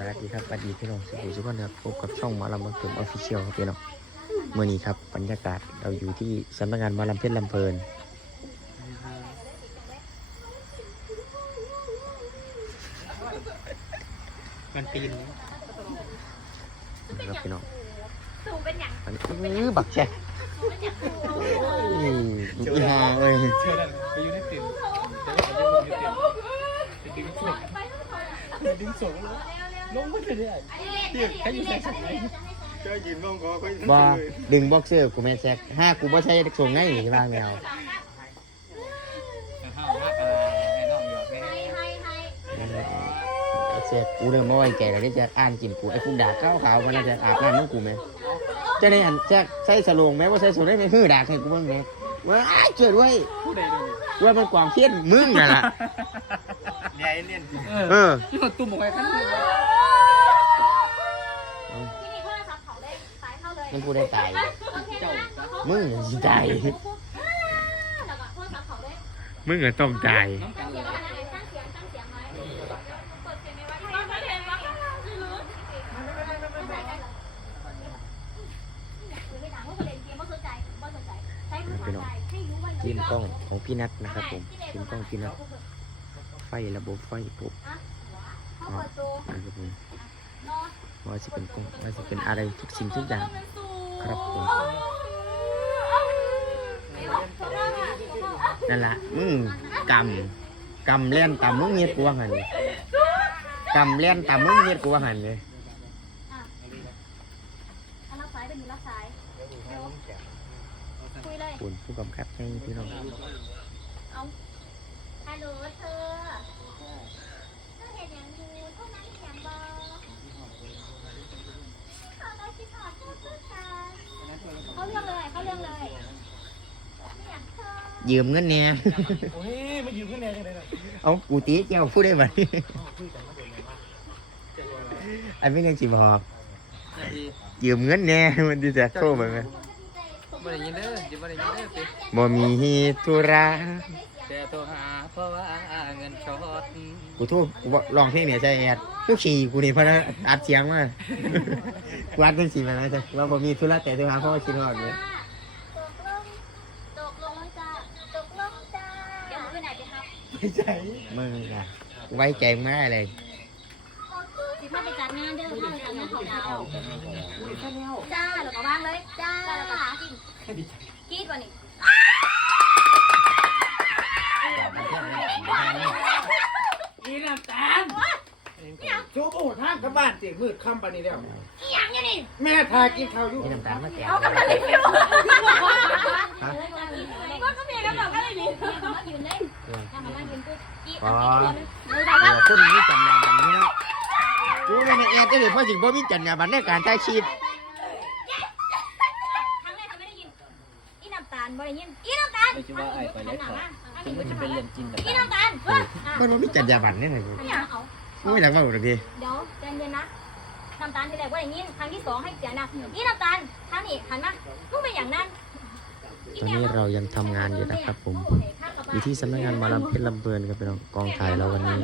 สวัสดีครับสวัสดีพี่น้องสุขุมสุขคนครับพบกับช่องหมอลำบังเกิมออฟฟิเชียลครับพี่น้องเมื่อนี้ครับบรรยากาศเราอยู่ที่สำนักงานหมอลำเพชรลำเพลินมันปีนนะครับพี่น้องสูงเป็นอย่างอันนี้อื้อบักแช่อีฮาเลยเชื่อได้ไปอยู่ในติ่มแต่ว่าผมอยู่ในติ่มไปดึงส่งไปดึง ส่งลงไม่ได้เตี้ยใครอยู่ใส่ส่งไหนเจ้ายืนมองคอเขาบอดึงบ็อกเซอร์กูแม่แซกห้ากูบ่ใช่ส่งง่ายหรือบ้างแนวห้าวมากอะไรไอ้น้องหยอกแม่ให้ให้ให้แซกกูเริ่มไม่ไว้ใจแล้วที่จะอ่านกินกูไอ้คุณด่าข้าวขาวมันน่าจะอาบน้ำน้องกูไหมจะได้อันแซกใส่สโลงไหมว่าใส่สโลงได้ไหมฮือด่าให้กูบ้างไหมว่าอ้ายเกิดไว้ผู้ใดดูว่ามันความเครียดมึงนั่นแหละเรียนเรียนเออที่มันตุ้มออกไปขั้น มันพูดได้ตายเจ้ามึงสิตายแล้วก็โทรศัพท์เขาได้มึงก็ต้องตายน้ำกันเสียงอะไรตั้งเสียงตั้งเสียงไว้เปิดเสียงไหมวะที่บ้านเปิดเสียงวะไม่รู้ไม่ใช่กันเหรอไม่ต่างว่าคนเล่นเกมไม่สนใจไม่สนใจใช้ภาษาใจให้รู้ว่าทีมกล้องของพี่นัทนะครับผมทีมกล้องพี่นัทไฟระบบไฟปุ๊บเขาเปิดตัวนะครับผมนอน ว่าจะเป็นกล้งว่าจะเป็นอะไรทุกสิ่งทุกอย่างครับผมนั่นแหละมึงกำกำเล่นตำมึงเงียดกูว่าหันเลยกำเล่นตำมึงเงียดกูว่าหันเลยคุณผู้กำกับให้พี่น้องเอาฮัลโหลเธอเธอเห็นอย่างดูเท่านั้นเสียงบอ เขาได้คิดถอดพูดพูดกันเขาเรื่องเลยเขาเรื่องเลยไม่อยากเธอยืมเงินเนี่ยโอ้ยมายืนขึ้นแน่เลยนะเอากูตีเจ้าพูดได้ไหมอันไม่ยังสิบอกยืมเงินเนี่ยมันจะโทรมาไหมบ่ได้ยินเด้อจะบ่ได้ยินเด้อสิบ่มีธุระแต่โทรหาเพราะว่าเงินช็อต กูโทรกูบอกลองเพลงเนี่ยใช่แอดกูขี่กูนี่เพราะนั้นอัดเสียงมากูอัดเป็นสีมาแล้วจ้ะว่าบ่มีธุระแต่โทรหาพ่อคิดฮอดเลยตกลงตกลงจ้าตกลงจ้าเดี๋ยวมึงไปไหนไปครับไม่ใช่มึงอะไว้ใจมึงไม่ได้เลยสิพาไปจัดงานเด้อพาไปจัดงานเขาดาวจ้าแล้วก็วางเลยจ้าแล้วก็กินกรีดวันนี้ อีน้ำตาลชูโอ้ท่านกับบ้านเสียงมืดค่ำปานนี้แล้ว อีหยังเนี่ยนี่แม่ทากินข้าวอยู่นี่น้ำตาลมาแก่เอากำลังรีวิวก็ก็มีกำลังก็เลยรีวิวมายืนได้มายืนปุ๊บกรีดอ๋อเลยเดี๋ยวคุณมีจัญญาบันนี้นะกูไม่ในแอดได้เลยเพราะสิ่งบ่มีจัญญาบันในการถ่ายชีพครั้งแรกเขาไม่ได้ยิน อีน้ำตาลบ่ได้ยิน อีน้ำตาลไม่คิดว่าไอ้ไปเล่นเขา ถึงมันจะเป็นเรื่องจริงแต่อีน้ำตาลเฮ้ยมันบ่มีจัญญาบันนี่ไงกูไม่อยากเอา กูไม่อยากมาบอกทีเดี๋ยวใจเย็นนะน้ำตาลทีแรกว่าอย่างนี้ครั้งที่สองให้เสียนะอีน้ำตาลครั้งนี้หันมาลูกเป็นอย่างนั้นตอนนี้เรายังทำงานอยู่นะครับ ผม อยู่ที่สำนักงานหมาลำเพชรลำเพลินครับพี่น้องกองถ่ายเราวันนี้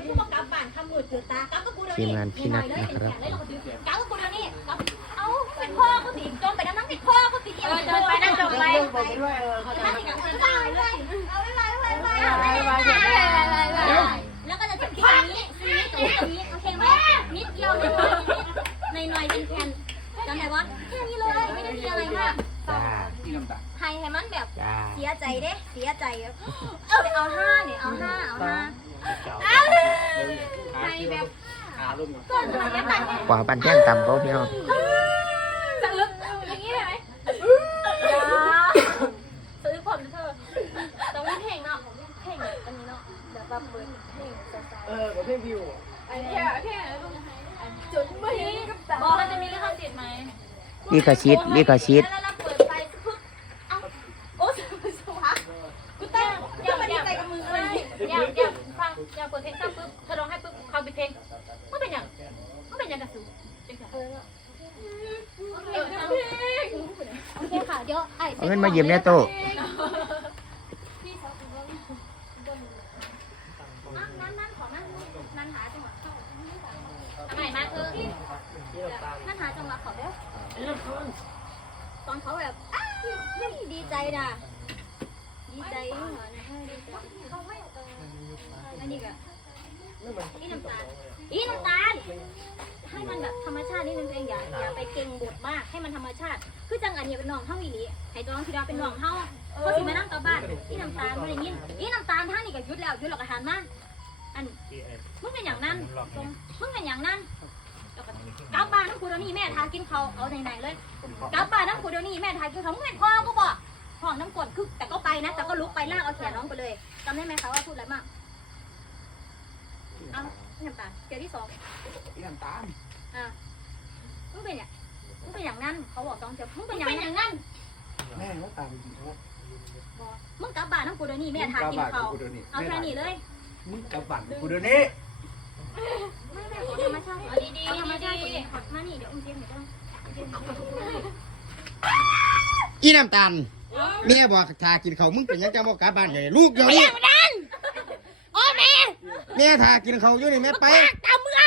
ทีมงานพี่นัทนะครับเก้ากูเดี๋ยวนี้เอ้าเป็นพ่อกูสิจมไปน้ำน้ำติดพ่อกูสิเออเดินไปนั่งจมไปนั่งติดกับเพื่อนได้เลยเอาไปไปไปไป แล้วก็จะถึงที่นี้ตรงนี้ตรงนี้ โอเคไหมนิดเดียวนิดหน่อยหน่อยเป็นแผ่นจำได้ว่าแค่นี้เลย ไม่ได้มีอะไรมากจ้าที่น้ำตาไทยให้มันแบบจ้าเสียใจเด้ เสียใจเอาไปเอาห้าเนี่ยเอาห้าเอาห้าเอาไทยแบบอาลมก่อนเราจะตัด กว่าปันแท่งต่ำเขาพี่น้องสลึกอย่างนี้เลยไหมสลึกผมเธอต้องมีเพลงเนาะเพลงอันนี้เนาะเดี๋ยว แบบเปิดเพลงสาวเออประเภทวิวๆอันนี้เพลงจุดไม่บอกมันจะมีลิขสิทธิ์ไหมลิขสิทธิ์ลิขสิทธิ์ แล้วเราเปิดไฟปึ๊บเอ้าโอ้สวัสดิ์กูเต้นอย่ามาดีใจกับมือเลยอย่าอย่าฟังอย่าเปิดเพลงซ้ำปึ๊บเธอร้องให้ปึ๊บเขาปิดเพลงมันเป็นอย่างมันเป็นอย่างกระสือเป็นอย่างโอเคค่ะเดี๋ยวไอ้เอาเงินมายืมแน่โต นั่นนั่นขอนั่นนั่นหาจังหวะเข้าทำไมมาคือนั่นหาจังหวะเขาเด้อตอนเขาแบบดีใจนะดีใจเหรอนะดีใจอันนี้ก็อีน้ำตาลอีน้ำตาล ให้มันแบบธรรมชาตินิดนึงตัวเองอย่าอย่าไปเก่งบทมากให้มันธรรมชาติ คือจังอันนี้เป็นน้องเฮาอีหลีให้จองทีดาเป็นน้องเฮาก็สิมานั่งกับบ้านอีน้ำตาลบ่ได้ยินอีน้ำตาลท่านี่ก็ยุดแล้วยุดแล้วก็หันมาอันมึงเป็นอย่างนั้นมึงเป็นอย่างนั้นกลับบ้านทั้งกูเดี๋ยวนี้แม่ทากินเขาเอาไหนๆเลยกลับบ้านทั้งกูเดี๋ยวนี้แม่ทากินเขาวมึงเป็นพ่อกูบอกห้องน้ำกดคือแต่ก็ไปนะแต่ก็ลุกไปลากเอาแขนน้องไปเลยจำได้ไหมคะว่าพูดอะไรบ้างเอา น้ำตาลเกลียวที่สองอีน้ำตาลมึงเป็นอย่างมึงเป็นอย่างนั้นเขาบอกต้องเจอมึงเป็นอย่างนั้นแม่เขาตามจริงครับบอกมึงกลับบ้านทั้งกูเดี๋ยวนี้แม่ทากินเขาวกูเดี๋ยวนี้เอาแค่นี้เลยมึงกลับบ้านกูเดี๋ยวนี้ไม่ไม่ขอธรรมชาติเอาดีๆเอาธรรมชาติกูขอมานี่เดี๋ยวอุ้มเจียมเดี๋ยวต้องอีน้ำตาลเมียบอกทากินเขาวมึงเป็นหยังจะบอกกลับบ้านเลยลูกเดี๋ยวนี้โอ้แม่ แม่ทากินเขาวอยู่นี่แม่ไปตำมึงไง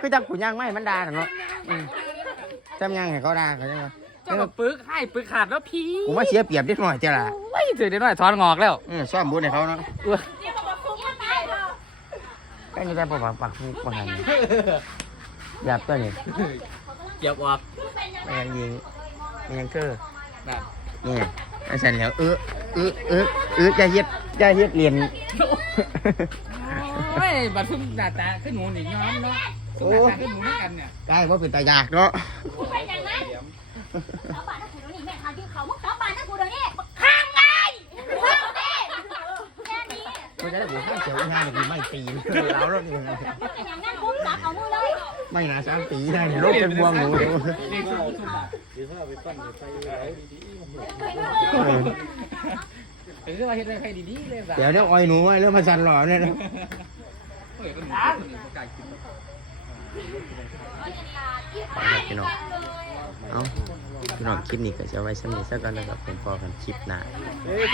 คือจับขุนย่างไม่มันด่าน่ะเนาะอืมจำยังให้เขาด่าเขาใช่ไหมเจ้าปึกให้ปึกขาดแล้วพี่กูว่าเสียเปรียบนิดหน่อยเจ้าล่ะโอ้ยเจอเดี๋ยวหน่อยถอนงอกแล้วเออซ่อมบุญให้เขาเนาะเออแค่นี้ได้ปะปักปักปักปักหันหยาบตัวนี้เก็บออกไม่ยังยิงไม่ยังเกอร์นั่น นี่ไอ้สันแล้วเออเออเออเอออย่าเฮ็ดอ ย่าเฮ็ดเรียน โอ้ยบัดพุ่มหน้าตาขึ้นหนูนี่ย้อมเนาะซุ่มหน้าตาขึ้นหนูด้วยกันเนี่ยได้ว่าเป็นตายากเนาะมึงเป็นอย่างนั้นกลับบ้านทั้งกูเดี๋ยวนี้แม่ทากินเขาวมึงกลับบ้านทั้งกูเดี๋ยวนี้ข้างไงข้างดิแค่นี้มันจะได้หัวข้างเสียวข้างนี่ไม่ตีนแล้วรถนี่มึงเป็นอย่างนั้นมึงจับเอามือเลย ไม่น่าสามตีได้รถเป็นบวงหนูนี่คือซุ่มหน้า เออว่าเฮ็ดได้ใครดีๆเลยจ้ะเดี๋ยวเดี๋ยวอ้อยหนูไว้แล้วมาสั่นหล่อเนี่ยนะเฮ้ยเป็นหมูคนนี้เขาไก่กินพี่น้อง เอ้าพี่น้องคลิปนี้ก็จะไว้สำหรับสักกันนะครับผมพอกันคลิปหน้า เฮ้ย